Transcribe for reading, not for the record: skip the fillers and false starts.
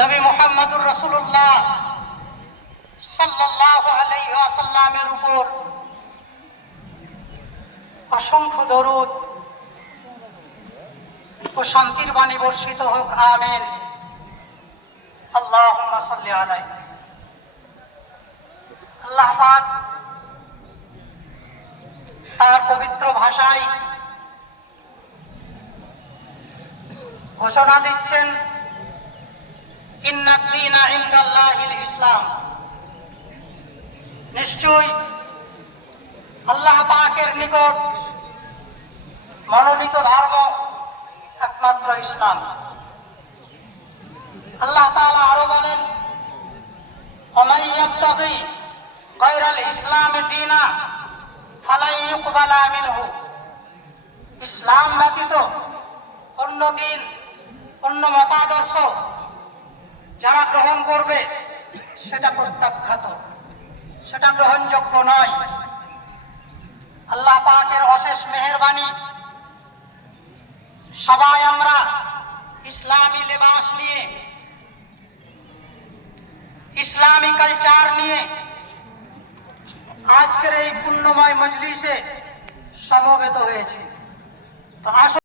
নবী মুহাম্মদুর রাসূলুল্লাহ সাল্লাল্লাহু আলাইহি ওয়াসাল্লামের উপর অসংখ্য দরুদ ও শান্তির বাণী বর্ষিত হোক, আমিন। আল্লাহুম্মা সাল্লি আলাইহি। আল্লাহ পাক তার পবিত্র ভাষায় ঘোষণা দিচ্ছেন, ইন্নাদ দীনা ইনদাল্লাহিল ইসলাম। নিশ্চয়ই আল্লাহ পাকের নিকট মনোনীত ধর্ম একমাত্র ইসলাম। আল্লাহ তাআলা আরো বলেন, ওমান ইয়াবতাগি গায়রাল ইসলামি দীনা ফালান ইউকবালা মিনহু। ইসলাম ব্যতীত অন্য দিন, অন্য মতাদর্শ যারা গ্রহণ করবে সেটা প্রত্যাখ্যাত, সেটা গ্রহণযোগ্য নয়। আল্লাহ পাকের অশেষ মেহেরবানি, সবাই আমরা ইসলামী লেবাস নিয়ে, ইসলামী কালচার নিয়ে আজকের এই পুণ্যময় মজলিসে সমবেত হয়েছি। তো